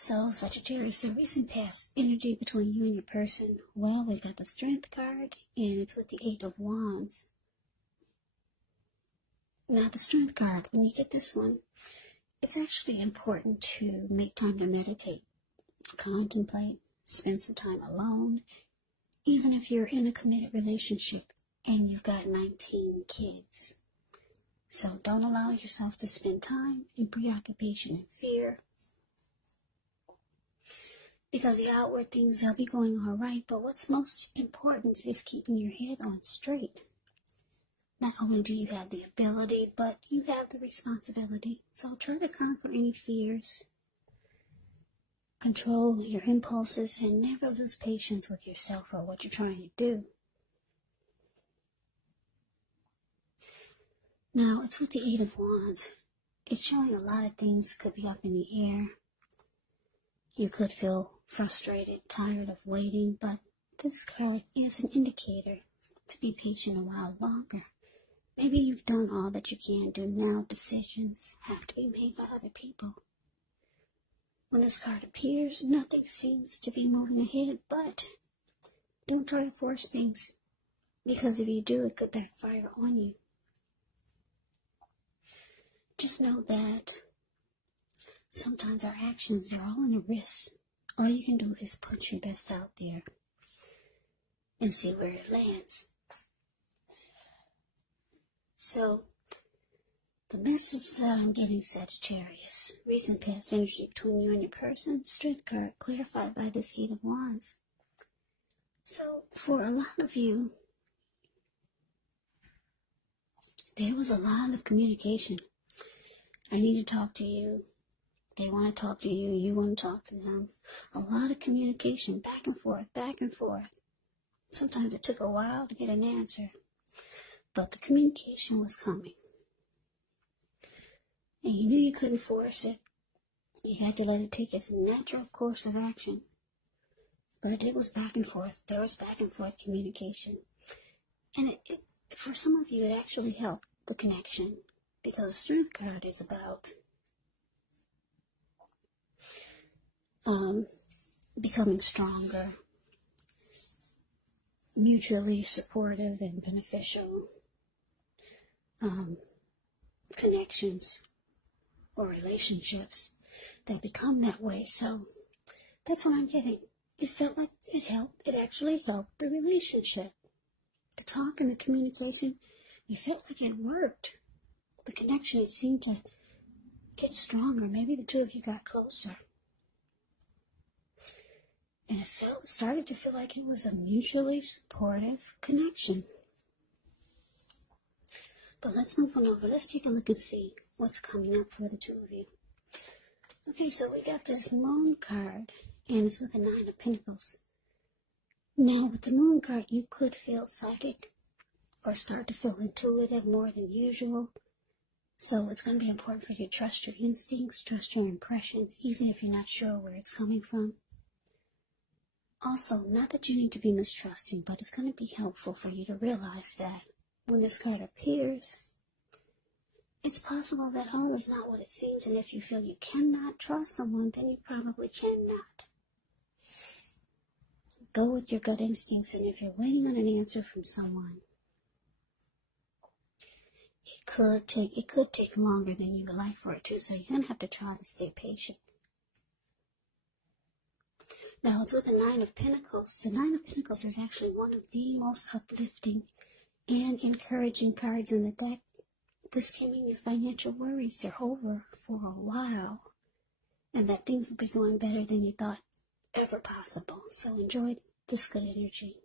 So, Sagittarius, the recent past energy between you and your person, well, we got the Strength card, and it's with the 8 of Wands. Now, the Strength card, when you get this one, it's actually important to make time to meditate, contemplate, spend some time alone, even if you're in a committed relationship and you've got 19 kids. So, don't allow yourself to spend time in preoccupation and fear. Because the outward things, they'll be going all right, but what's most important is keeping your head on straight. Not only do you have the ability, but you have the responsibility. So try to conquer any fears, control your impulses, and never lose patience with yourself or what you're trying to do. Now, it's with the 8 of Wands. It's showing a lot of things could be up in the air. You could feel frustrated, tired of waiting, but this card is an indicator to be patient a while longer. Maybe you've done all that you can do. Now decisions have to be made by other people. When this card appears, nothing seems to be moving ahead, but don't try to force things, because if you do, it could backfire on you. Just know that sometimes our actions, they're all in a risk. All you can do is put your best out there and see where it lands. So, the message that I'm getting, Sagittarius, recent past energy between you and your person, Strength card, clarified by this 8 of Wands. So, for a lot of you, there was a lot of communication. I need to talk to you. They want to talk to you. You want to talk to them. A lot of communication, back and forth, back and forth. Sometimes it took a while to get an answer, but the communication was coming. And you knew you couldn't force it. You had to let it take its natural course of action. But it was back and forth. There was back and forth communication. And for some of you, it actually helped the connection, because the Strength card is about becoming stronger, mutually supportive and beneficial connections or relationships that become that way. So that's what I'm getting. It felt like it helped. It actually helped the relationship. The talk and the communication, you felt like it worked. The connection, it seemed to get stronger. Maybe the two of you got closer. And it started to feel like it was a mutually supportive connection. But let's move on over. Let's take a look and see what's coming up for the two of you. Okay, so we got this Moon card, and it's with the 9 of Pentacles. Now, with the Moon card, you could feel psychic or start to feel intuitive more than usual. So it's going to be important for you to trust your instincts, trust your impressions, even if you're not sure where it's coming from. Also, not that you need to be mistrusting, but it's going to be helpful for you to realize that when this card appears, it's possible that all is not what it seems, and if you feel you cannot trust someone, then you probably cannot. Go with your gut instincts, and if you're waiting on an answer from someone, it could take longer than you would like for it to, so you're going to have to try to stay patient. Now, it's with the 9 of Pentacles. The 9 of Pentacles is actually one of the most uplifting and encouraging cards in the deck. This can mean your financial worries are over for a while, and that things will be going better than you thought ever possible. So enjoy this good energy.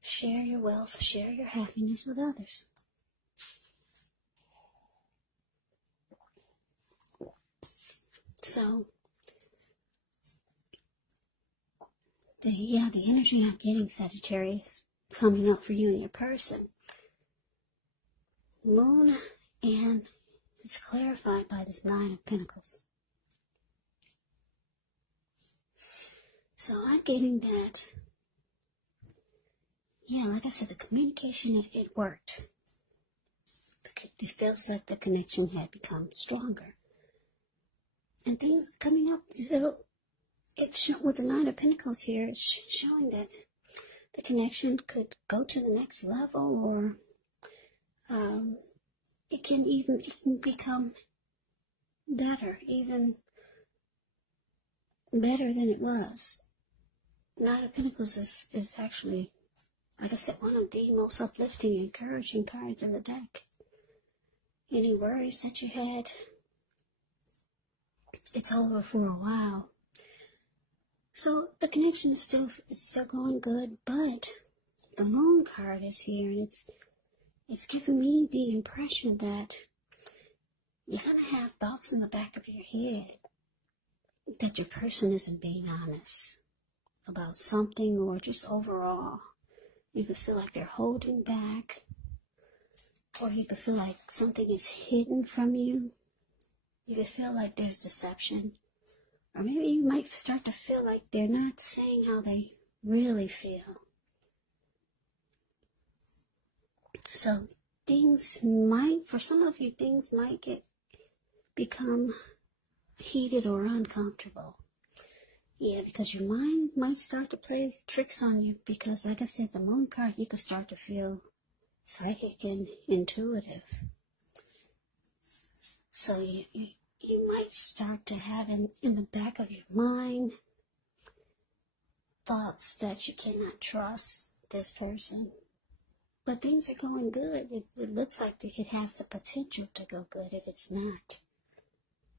Share your wealth, share your happiness with others. So, the energy I'm getting, Sagittarius, coming up for you and your person. Moon, and it's clarified by this 9 of Pentacles. So I'm getting that, like I said, the communication, it worked. It feels like the connection had become stronger. And things coming up, it's with the Nine of Pentacles here, it's showing that the connection could go to the next level, or it can become better, even better than it was. Nine of Pentacles is actually, like I said, one of the most uplifting, encouraging cards in the deck. Any worries that you had, it's over for a while. So the connection is still going good, but the Moon card is here, and it's giving me the impression that you're gonna have thoughts in the back of your head that your person isn't being honest about something, or just overall. You could feel like they're holding back, or you could feel like something is hidden from you. You could feel like there's deception. Or maybe you might start to feel like they're not saying how they really feel. So for some of you, things might become heated or uncomfortable. Yeah, because your mind might start to play tricks on you, because like I said, the Moon card, you could start to feel psychic and intuitive. So you might start to have in the back of your mind thoughts that you cannot trust this person. But things are going good. It looks like it has the potential to go good if it's not,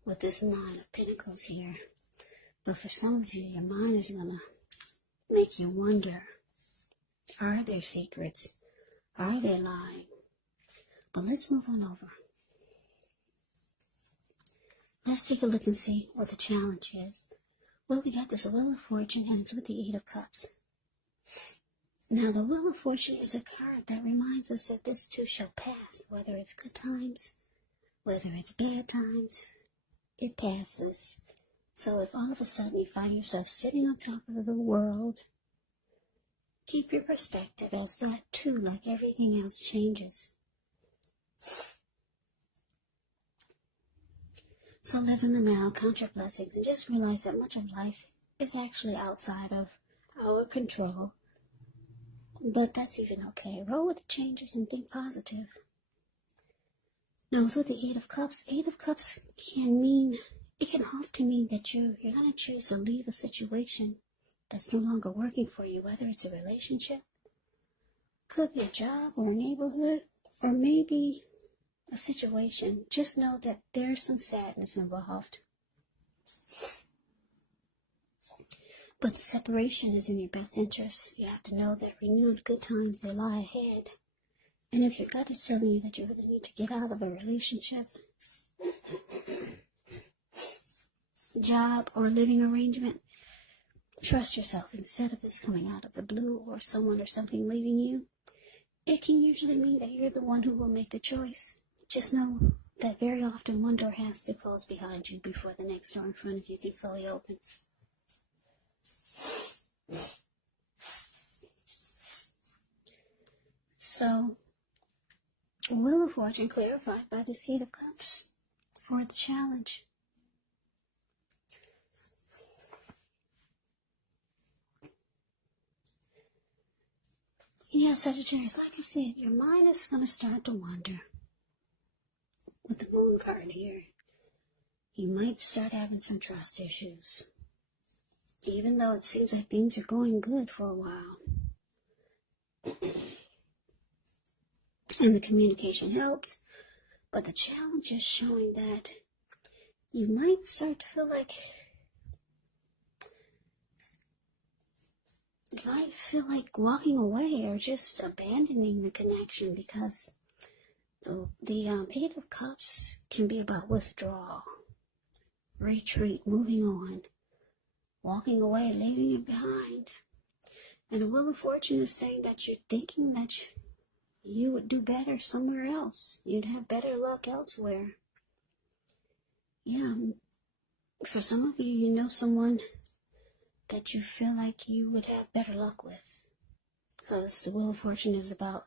with this Nine of Pentacles here. But for some of you, your mind is going to make you wonder, are there secrets? Are they lying? But let's move on over. Let's take a look and see what the challenge is. Well, we got this Wheel of Fortune, and it's with the Eight of Cups. Now, the Wheel of Fortune is a card that reminds us that this too shall pass. Whether it's good times, whether it's bad times, it passes. So if all of a sudden you find yourself sitting on top of the world, keep your perspective, as that too, like everything else, changes. So live in the now, count your blessings, and just realize that much of life is actually outside of our control. But that's even okay. Roll with the changes and think positive. Now, with the Eight of Cups it can often mean that you're going to choose to leave a situation that's no longer working for you, whether it's a relationship, could be a job or a neighborhood, or maybe a situation. Just know that there's some sadness involved. But the separation is in your best interest. You have to know that renewed good times, they lie ahead. And if your gut is telling you that you really need to get out of a relationship, job, or living arrangement, trust yourself. Instead of this coming out of the blue, or someone or something leaving you, it can usually mean that you're the one who will make the choice. Just know that very often one door has to close behind you before the next door in front of you can fully open. So, Wheel of Fortune clarified by this Eight of Cups for the challenge. Yeah, Sagittarius, like I said, your mind is going to start to wander. With the Moon card here, you might start having some trust issues. Even though it seems like things are going good for a while. And the communication helps. But the challenge is showing that you might start to feel like walking away, or just abandoning the connection, because the Eight of Cups can be about withdrawal, retreat, moving on, walking away, leaving it behind. And the Wheel of Fortune is saying that you're thinking that you would do better somewhere else. You'd have better luck elsewhere. Yeah, for some of you, you know someone that you feel like you would have better luck with. Because the Wheel of Fortune is about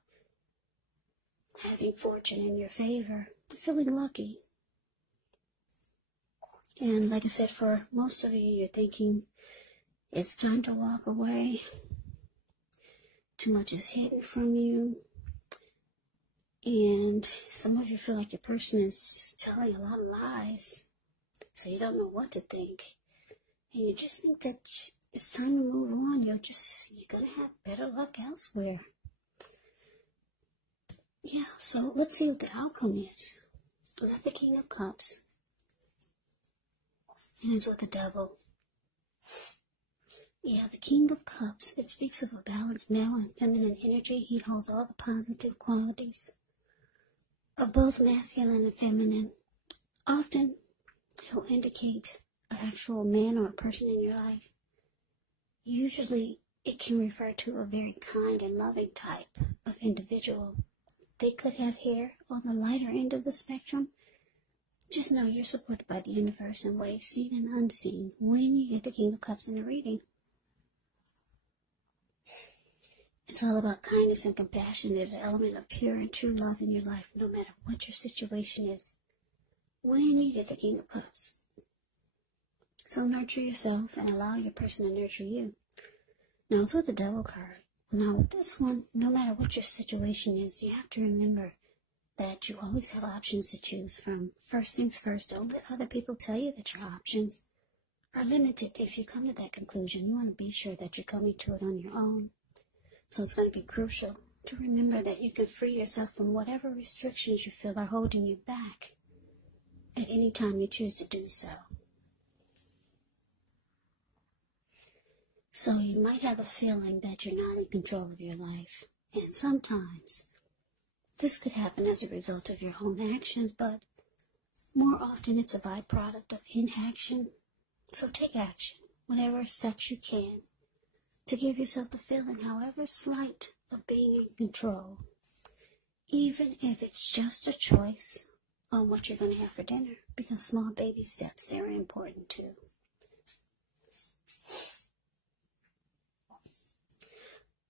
having fortune in your favor, feeling lucky. And like I said, for most of you, you're thinking it's time to walk away. Too much is hidden from you. And some of you feel like your person is telling a lot of lies. So you don't know what to think. And you just think that it's time to move on. You're going to have better luck elsewhere. Yeah, so let's see what the outcome is. We got the King of Cups. And it's with the Devil. Yeah, the King of Cups, it speaks of a balanced male and feminine energy. He holds all the positive qualities of both masculine and feminine. Often, he'll indicate an actual man or a person in your life. Usually, it can refer to a very kind and loving type of individual. They could have hair on the lighter end of the spectrum. Just know you're supported by the universe in ways seen and unseen when you get the King of Cups in a reading. It's all about kindness and compassion. There's an element of pure and true love in your life, no matter what your situation is, when you get the King of Cups. So nurture yourself and allow your person to nurture you. Now, it's with the Devil card. Now, with this one, no matter what your situation is, you have to remember that you always have options to choose from. First things first, don't let other people tell you that your options are limited. If you come to that conclusion, you want to be sure that you're coming to it on your own. So it's going to be crucial to remember that you can free yourself from whatever restrictions you feel are holding you back at any time you choose to do so. So you might have a feeling that you're not in control of your life. And sometimes this could happen as a result of your own actions, but more often it's a byproduct of inaction. So take action, whatever steps you can, to give yourself the feeling, however slight, of being in control. Even if it's just a choice on what you're going to have for dinner, because small baby steps, they're important too.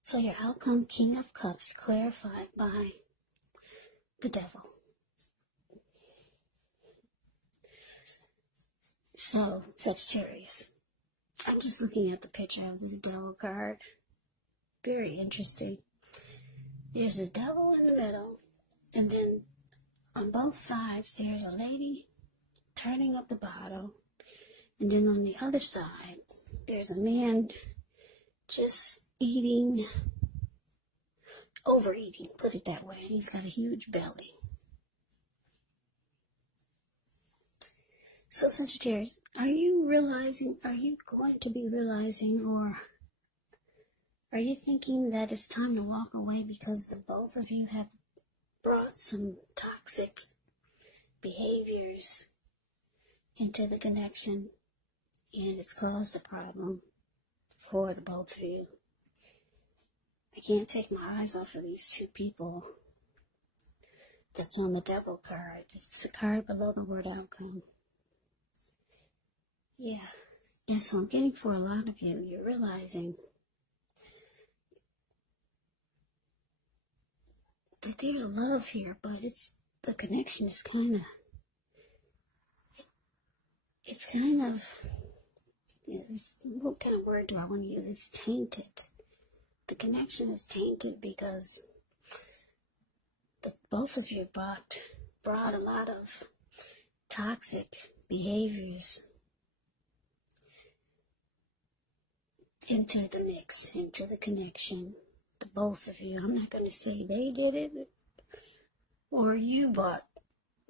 So your outcome, King of Cups, clarified by the Devil. So, Sagittarius. I'm just looking at the picture of this Devil card. Very interesting. There's a devil in the middle, and then on both sides there's a lady turning up the bottle, and then on the other side there's a man just overeating, put it that way, and he's got a huge belly. So Sagittarius, are you going to be realizing, or are you thinking that it's time to walk away because the both of you have brought some toxic behaviors into the connection, and it's caused a problem for the both of you? I can't take my eyes off of these two people that's on the Devil card. It's the card below the word outcome. Yeah. And so I'm getting for a lot of you, you're realizing that there's love here, but the connection is what kind of word do I want to use? It's tainted. The connection is tainted because both of you brought a lot of toxic behaviors into the mix, into the connection. The both of you. I'm not going to say they did it or you brought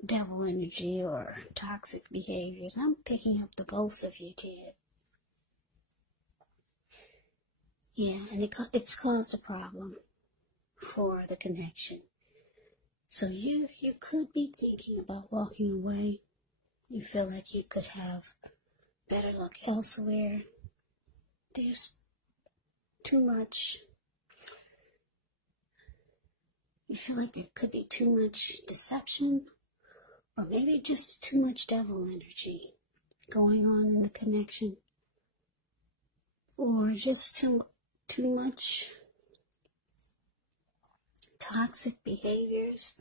devil energy or toxic behaviors. I'm picking up the both of you did. Yeah, and it's caused a problem for the connection. So you could be thinking about walking away. You feel like you could have better luck elsewhere. There's too much. You feel like there could be too much deception, or maybe just too much devil energy going on in the connection, or just too much toxic behaviors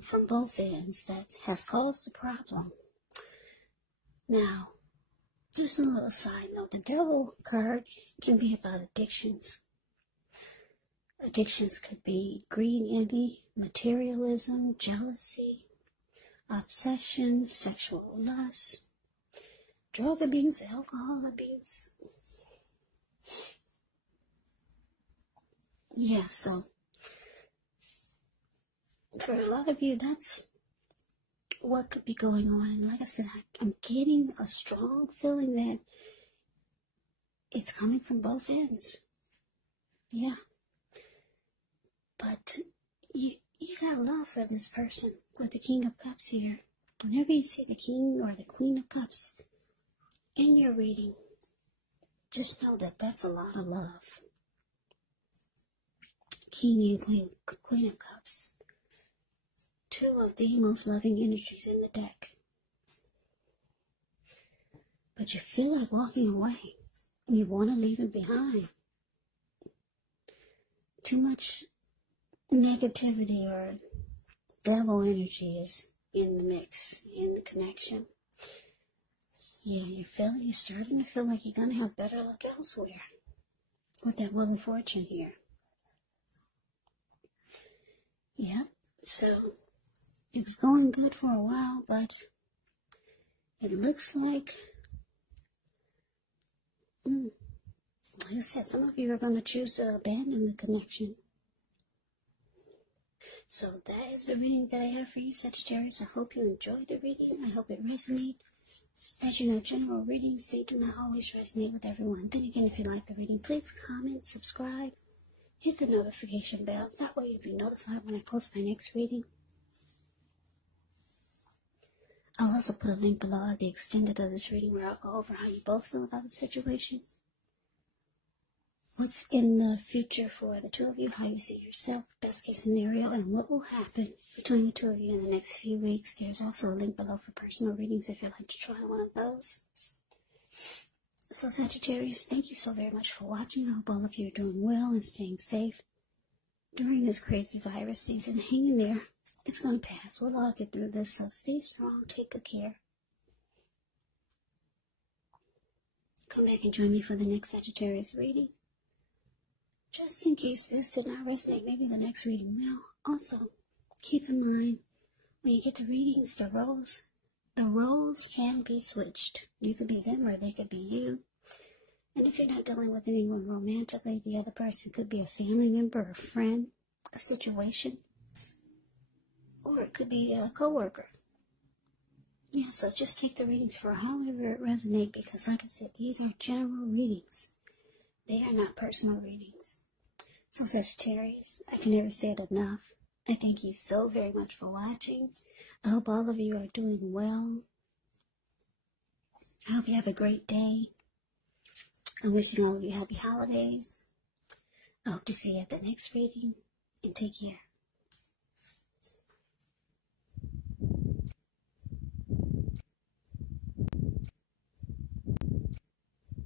from both ends that has caused a problem. Now, just a little side note, the Devil card can be about addictions. Addictions could be greed, envy, materialism, jealousy, obsession, sexual lust, drug abuse, alcohol abuse. Yeah, so for a lot of you, that's what could be going on. And like I said, I'm getting a strong feeling that it's coming from both ends. Yeah. But you got love for this person with the King of Cups here. Whenever you see the King or the Queen of Cups in your reading, just know that that's a lot of love. King and Queen of Cups. Two of the most loving energies in the deck. But you feel like walking away. You want to leave it behind. Too much negativity or devil energy is in the mix, in the connection. Yeah, you're starting to feel like you're going to have better luck elsewhere with that Wheel of Fortune here. Yeah, so it was going good for a while, but it looks like, like I said, some of you are going to choose to abandon the connection. So that is the reading that I have for you, Sagittarius. I hope you enjoyed the reading. I hope it resonated. As you know, general readings, they do not always resonate with everyone. Then again, if you like the reading, please comment, subscribe, hit the notification bell. That way you'll be notified when I post my next reading. I'll also put a link below of the extended of this reading where I'll go over how you both feel about the situation. What's in the future for the two of you, how you see yourself, best case scenario, and what will happen between the two of you in the next few weeks. There's also a link below for personal readings if you'd like to try one of those. So Sagittarius, thank you so very much for watching. I hope all of you are doing well and staying safe during this crazy virus season. Hang in there. It's going to pass. We'll all get through this, so stay strong. Take good care. Come back and join me for the next Sagittarius reading. Just in case this did not resonate, maybe the next reading will. Also, keep in mind, when you get the readings, the roles can be switched. You could be them or they could be you. And if you're not dealing with anyone romantically, the other person could be a family member, a friend, a situation. Or it could be a coworker. Yeah, so just take the readings for however it resonates, because like I said, these are general readings. They are not personal readings. So Sagittarius, I can never say it enough. I thank you so very much for watching. I hope all of you are doing well. I hope you have a great day. I'm wishing all of you happy holidays. I hope to see you at the next reading, and take care.